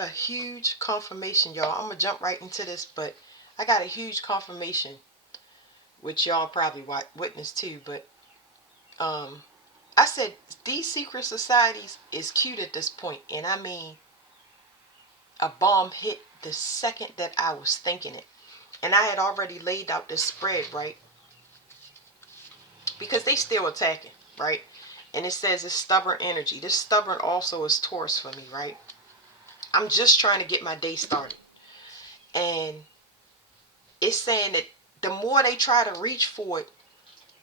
A huge confirmation, y'all. I'm gonna jump right into this, but I got a huge confirmation, which y'all probably witnessed too. But um, I said these secret societies is cute at this point, and I mean, a bomb hit the second that I was thinking it, and I had already laid out this spread, right? Because they still attacking, right? And it says it's stubborn energy. This stubborn also is Taurus for me, right? I'm just trying to get my day started, and it's saying that the more they try to reach for it,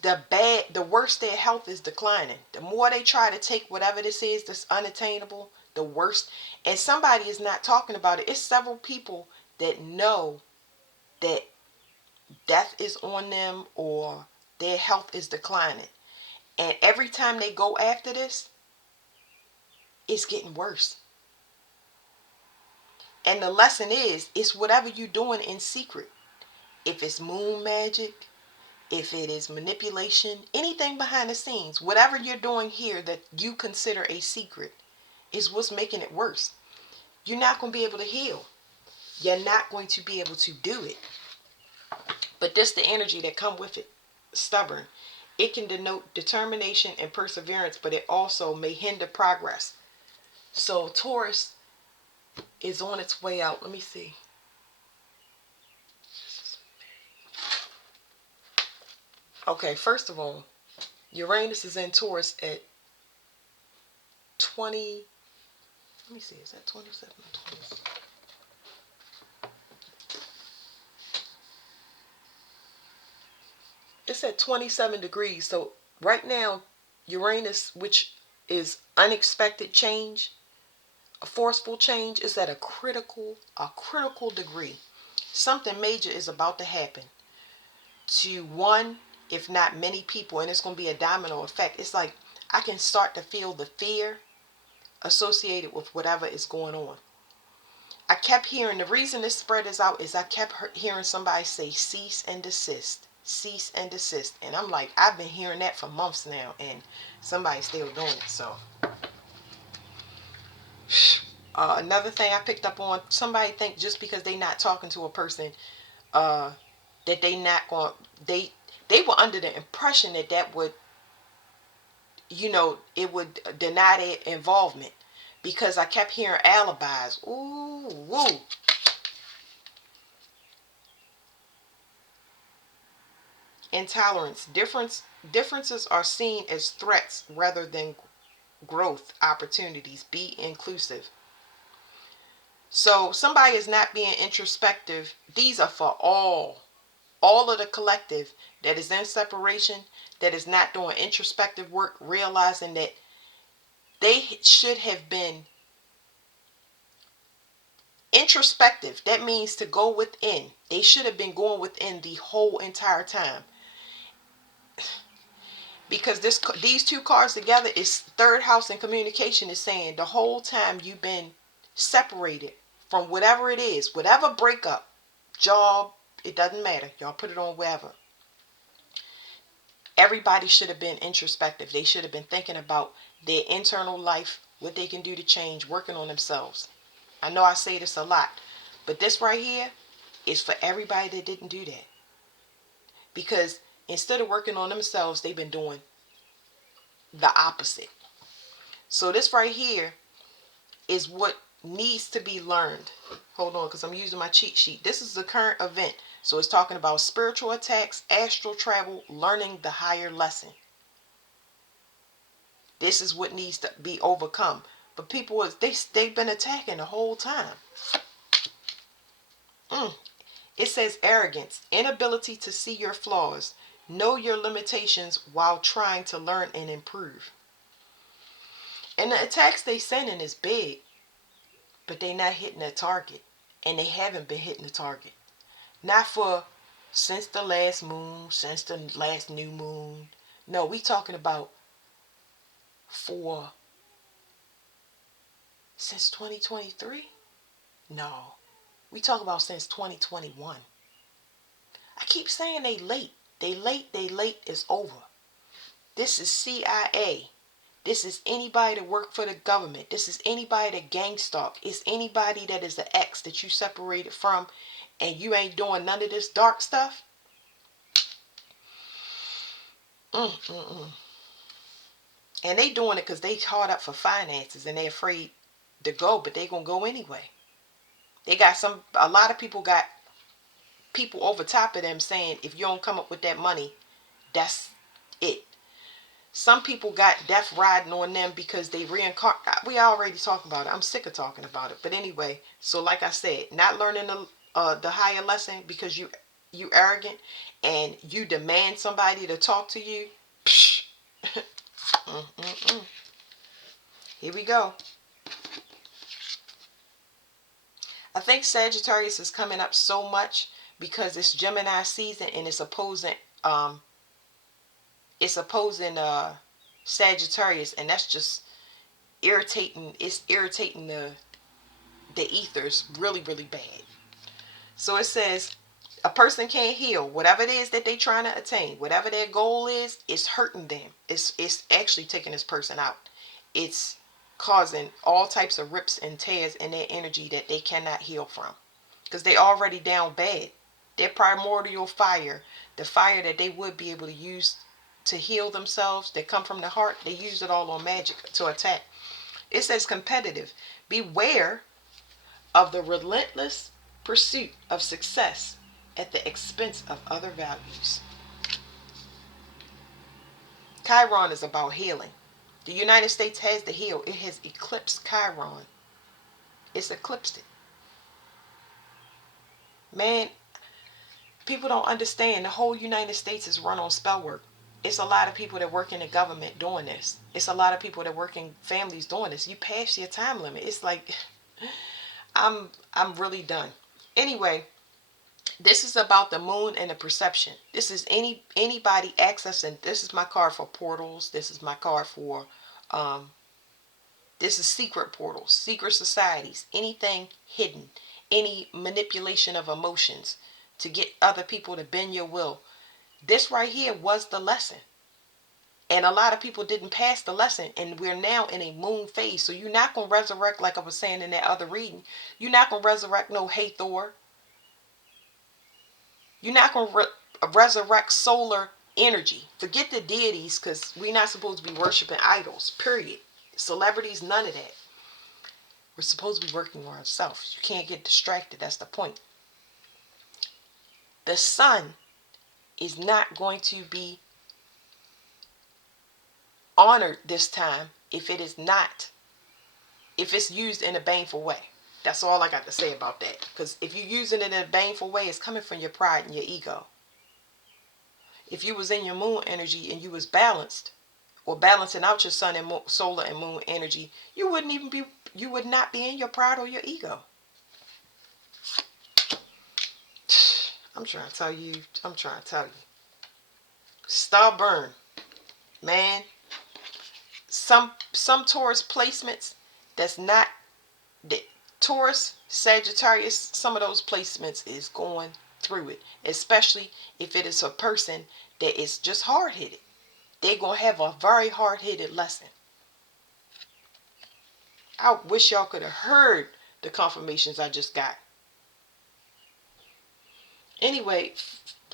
the worse their health is declining. The more they try to take whatever this is that's unattainable, the worse. And somebody is not talking about it. It's several people that know that death is on them or their health is declining. And every time they go after this, it's getting worse. And the lesson is, it's whatever you're doing in secret. If it's moon magic, if it is manipulation, anything behind the scenes, whatever you're doing here that you consider a secret is what's making it worse. You're not going to be able to heal. You're not going to be able to do it. But this the energy that come with it. Stubborn. It can denote determination and perseverance, but it also may hinder progress. So Taurus is on its way out. Let me see. Okay, first of all, Uranus is in Taurus at 20. Let me see, is that 27 or 20? It's at 27 degrees. So right now, Uranus, which is unexpected change, a forceful change, is at a critical degree. Something major is about to happen to one, if not many people, and it's going to be a domino effect. It's like I can start to feel the fear associated with whatever is going on. I kept hearing, the reason this spread is out is I kept hearing somebody say cease and desist, cease and desist. And I'm like, I've been hearing that for months now, and somebody's still doing it. So another thing I picked up on, somebody think just because they not talking to a person, that they not going, they were under the impression that that would, it would deny their involvement, because I kept hearing alibis. Ooh, woo. Intolerance. Differences are seen as threats rather than growth opportunities. Be inclusive. So somebody is not being introspective. These are for all of the collective that is in separation, that is not doing introspective work, realizing that they should have been introspective. That means to go within. They should have been going within the whole entire time. Because these two cards together is third house, and communication is saying the whole time you've been separated from whatever it is, whatever breakup, job, it doesn't matter. Y'all put it on wherever. Everybody should have been introspective. They should have been thinking about their internal life, what they can do to change, working on themselves. I know I say this a lot, but this right here is for everybody that didn't do that. Because instead of working on themselves, they've been doing the opposite. So this right here is what needs to be learned. Hold on, because I'm using my cheat sheet. This is the current event. So it's talking about spiritual attacks, astral travel, learning the higher lesson. This is what needs to be overcome. But people, they've been attacking the whole time. It says arrogance, inability to see your flaws, know your limitations while trying to learn and improve. And the attacks they sending is big, but they not hitting their target. And they haven't been hitting the target. Not for since the last moon, since the last new moon. No, we talking about for since 2023? No. We talk about since 2021. I keep saying they late. They late, it's over. This is CIA. This is anybody that work for the government. This is anybody that gang stalk. It's anybody that is the ex that you separated from and you ain't doing none of this dark stuff. Mm-mm-mm. And they doing it because they hard up for finances and they afraid to go, but they gonna go anyway. They got a lot of people got people over top of them saying, if you don't come up with that money, that's it. Some people got death riding on them because they reincarnate. We already talked about it. I'm sick of talking about it. But anyway, so like I said, not learning the higher lesson because you arrogant and you demand somebody to talk to you. Psh. Here we go. I think Sagittarius is coming up so much because it's Gemini season and um it's opposing Sagittarius, and that's just irritating. It's irritating the ethers really, really bad. So it says a person can't heal whatever it is that they're trying to attain. Whatever their goal is, it's hurting them. It's actually taking this person out. It's causing all types of rips and tears in their energy that they cannot heal from because they already down bad. Their primordial fire, the fire that they would be able to use to heal themselves, that come from the heart, they use it all on magic to attack. It says competitive. Beware of the relentless pursuit of success at the expense of other values. Chiron is about healing. The United States has to heal. It has eclipsed Chiron. It's eclipsed it. Man, people don't understand. The whole United States is run on spell work. It's a lot of people that work in the government doing this. It's a lot of people that work in families doing this. You pass your time limit. It's like I'm really done. Anyway, this is about the moon and the perception. This is anybody accessing. This is my card for portals. This is my card for this is secret portals, secret societies, anything hidden, any manipulation of emotions to get other people to bend your will. This right here was the lesson. And a lot of people didn't pass the lesson, and we're now in a moon phase. So you're not going to resurrect, like I was saying in that other reading. You're not going to resurrect no Hathor. You're not going to resurrect solar energy. Forget the deities, because we're not supposed to be worshiping idols, period. Celebrities, none of that. We're supposed to be working on ourselves. You can't get distracted. That's the point. The sun is not going to be honored this time if it's used in a baneful way. That's all I got to say about that. Because if you're using it in a baneful way, it's coming from your pride and your ego. If you was in your moon energy and you was balanced, or balancing out your sun and solar and moon energy, you would not be in your pride or your ego. I'm trying to tell you. Stubborn, man. Some Taurus placements that's not the Taurus, Sagittarius, some of those placements is going through it, especially if it is a person that is just hard-headed. They're going to have a very hard-headed lesson. I wish y'all could have heard the confirmations I just got. Anyway,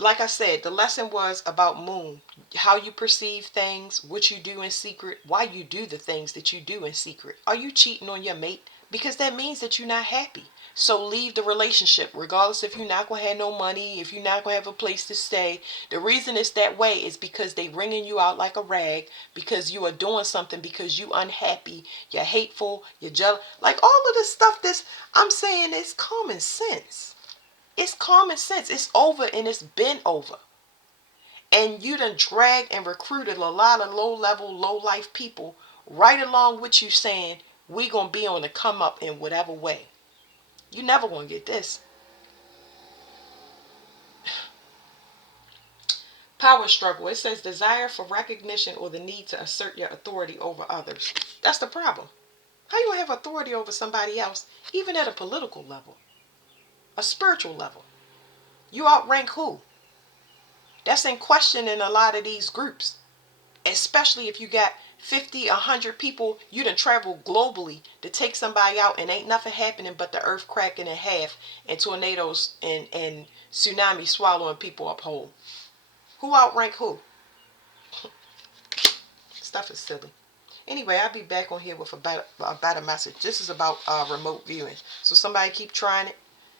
like I said, the lesson was about moon, how you perceive things, what you do in secret, why you do the things that you do in secret. Are you cheating on your mate? Because that means that you're not happy. So leave the relationship, regardless if you're not going to have no money, if you're not going to have a place to stay. The reason it's that way is because they wringing you out like a rag, because you are doing something, because you unhappy, you're hateful, you're jealous. Like all of the stuff this I'm saying is common sense. It's common sense. It's over and it's been over. And you done dragged and recruited a lot of low-level, low-life people right along with you saying, we going to be on the come up in whatever way. You never going to get this. Power struggle. It says desire for recognition or the need to assert your authority over others. That's the problem. How you have authority over somebody else, even at a political level, a spiritual level? You outrank who? That's in question in a lot of these groups. Especially if you got 50, 100 people, you done travel globally to take somebody out and ain't nothing happening but the earth cracking in half and tornadoes and tsunamis swallowing people up whole. Who outrank who? Stuff is silly. Anyway, I'll be back on here with a better message. This is about remote viewing. So somebody keep trying it.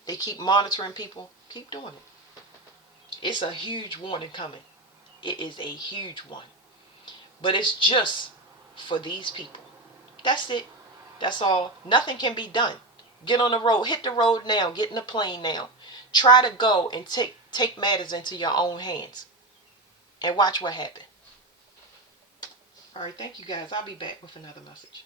They keep monitoring people. Keep doing it. It's a huge warning coming. It is a huge one. But it's just for these people. That's it. That's all. Nothing can be done. Get on the road. Hit the road now. Get in the plane now. Try to go and take matters into your own hands. And watch what happens. All right. Thank you guys. I'll be back with another message.